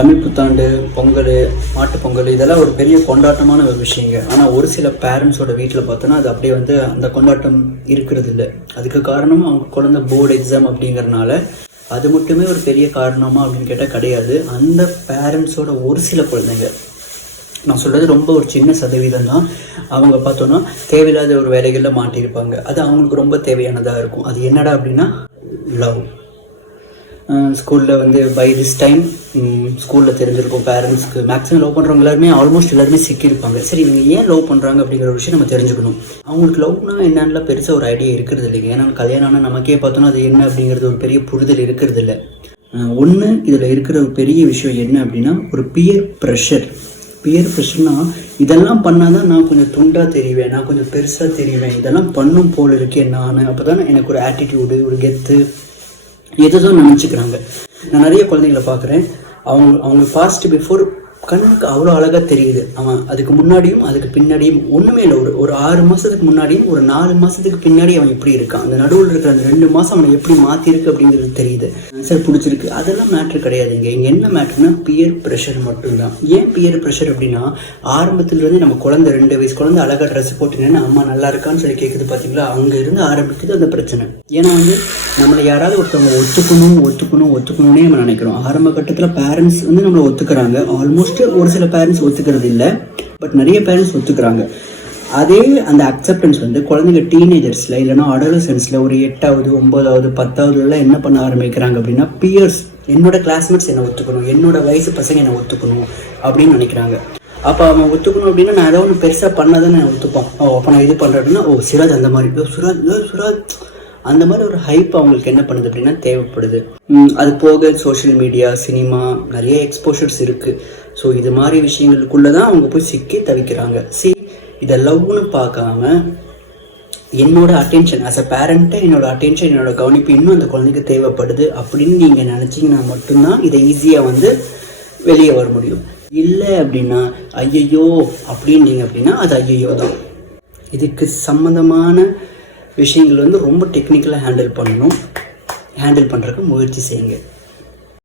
தமிழ் புத்தாண்டு, பொங்கல், மாட்டுப் பொங்கல் இதெல்லாம் ஒரு பெரிய கொண்டாட்டமான ஒரு விஷயங்க. ஆனால் ஒரு சில பேரண்ட்ஸோட வீட்டில் பார்த்தோன்னா அது அப்படியே வந்து அந்த கொண்டாட்டம் இருக்கிறது இல்லை. அதுக்கு காரணம் அவங்க குழந்தை போர்டு எக்ஸாம் அப்படிங்கிறனால. அது மட்டுமே ஒரு பெரிய காரணமா அப்படின்னு கேட்டால் கிடையாது. அந்த பேரண்ட்ஸோட ஒரு சில குழந்தைங்க, நான் சொல்கிறது ரொம்ப ஒரு சின்ன சதவீதம் தான், அவங்க பார்த்தோன்னா தேவையில்லாத ஒரு வேலைகளில் மாட்டியிருப்பாங்க. அது அவங்களுக்கு ரொம்ப தேவையானதாக இருக்கும். அது என்னடா அப்படின்னா லவ். ஸ்கூலில் வந்து பை திஸ் டைம் ஸ்கூலில் தெரிஞ்சிருக்கும் பேரண்ட்ஸ்க்கு. மேக்ஸிமம் லவ் பண்ணுறவங்க எல்லாருமே ஆல்மோஸ்ட் எல்லாருமே சிக்கியிருப்பாங்க. சரி, இவங்க ஏன் லவ் பண்ணுறாங்க அப்படிங்கிற ஒரு விஷயம் நம்ம தெரிஞ்சுக்கணும். அவங்களுக்கு லவ்னா என்னென்னலாம் பெருசாக ஒரு ஐடியா இருக்கிறது இல்லைங்க. ஏன்னா கல்யாணம் ஆனால் நமக்கே பார்த்தோன்னா அது என்ன அப்படிங்கிறது ஒரு பெரிய புரிதல் இருக்கிறது இல்லை. ஒன்று இதில் இருக்கிற ஒரு பெரிய விஷயம் என்ன அப்படின்னா ஒரு பியர் ப்ரெஷர். பியர் ப்ரெஷர்னால் இதெல்லாம் பண்ணால் தான் நான் கொஞ்சம் துண்டாக தெரிவேன், நான் கொஞ்சம் பெருசாக தெரிவேன், இதெல்லாம் பண்ணும் போல் இருக்கேன் நான், அப்போ தான் எனக்கு ஒரு ஆட்டிடியூடு, ஒரு கெத்து எதுதான் நினச்சிக்கிறாங்க. நான் நிறைய குழந்தைங்களை பார்க்குறேன். அவங்க பாஸ்ட் பிஃபோர் கண்ணுக்கு அவ்வளோ அழகாக தெரியுது. அவன் அதுக்கு முன்னாடியும் அதுக்கு பின்னாடியும் ஒன்றுமே இல்லை. ஒரு 6 மாதத்துக்கு முன்னாடியும் ஒரு 4 மாதத்துக்கு பின்னாடி அவன் எப்படி இருக்கான், அந்த நடுவில் இருக்கிற அந்த 2 மாதம் அவனை எப்படி மாற்றிருக்கு அப்படிங்கிறது தெரியுது. சார் பிடிச்சிருக்கு, அதெல்லாம் மேட்ரு கிடையாதுங்க. இங்கே என்ன மேட்ருனா பியர் ப்ரெஷர் மட்டும்தான். ஏன் பியர் ப்ரெஷர் அப்படின்னா ஆரம்பத்துலேருந்து நம்ம குழந்தை 2 வயசு குழந்தை அழகாக ட்ரெஸ் போட்டுனேன்னு அம்மா நல்லா இருக்கான்னு சொல்லி கேட்குது பார்த்தீங்களா, அங்கே இருந்து ஆரம்பிக்குது அந்த பிரச்சனை. ஏன்னா வந்து நம்மளை யாராவது ஒருத்தவங்க ஒத்துக்கணும்னே நம்ம நினைக்கிறோம். ஆரம்ப கட்டத்தில் பேரண்ட்ஸ் வந்து நம்மளை ஒத்துக்கிறாங்க. ஆல்மோஸ்ட் ஒரு சில பேரண்ட்ஸ் ஒத்துக்கிறது இல்லை, பட் நிறைய பேரண்ட்ஸ் ஒத்துக்கிறாங்க. அதே அந்த அக்செப்டன்ஸ் வந்து குழந்தைங்க டீனேஜர்ஸில் இல்லைனா அடோலசன்ஸில் ஒரு 8வது 9வது 10வதுலாம் என்ன பண்ண ஆரம்பிக்கிறாங்க அப்படின்னா பியர்ஸ், என்னோட கிளாஸ்மேட்ஸ் என்னை ஒத்துக்கணும், என்னோட வயசு பசங்க என்னை ஒத்துக்கணும் அப்படின்னு நினைக்கிறாங்க. அப்போ அவன் ஒத்துக்கணும் அப்படின்னா நான் ஏதாவது ஒன்று பெருசாக பண்ணாதான் நான் ஒத்துப்பான். அப்போ நான் இது பண்ணுறேன்னா சிராஜ் அந்த மாதிரி, சுராஜ் அந்த மாதிரி ஒரு ஹைப் அவங்களுக்கு என்ன பண்ணுது அப்படின்னா தேவைப்படுது. அது போக சோஷியல் மீடியா, சினிமா, நிறைய எக்ஸ்போஷர்ஸ் இருக்குது. ஸோ இது மாதிரி விஷயங்களுக்குள்ளே தான் அவங்க போய் சிக்கி தவிக்கிறாங்க. இதை லவ்னு பார்க்காம என்னோட அட்டென்ஷன் ஆஸ் அ பேரண்ட்டை, என்னோட அட்டென்ஷன், என்னோட கவனிப்பு இன்னும் அந்த குழந்தைக்கு தேவைப்படுது அப்படின்னு நீங்கள் நினச்சிங்கன்னா மட்டும்தான் இதை ஈஸியாக வந்து வெளியே வர முடியும். இல்லை அப்படின்னா ஐயையோ அப்படின்னீங்க அப்படின்னா அது ஐயையோ தான். இதுக்கு சம்மந்தமான விஷயங்கள் வந்து ரொம்ப டெக்னிக்கலாக ஹேண்டில் பண்ணுறதுக்கு முயற்சி செய்யுங்க.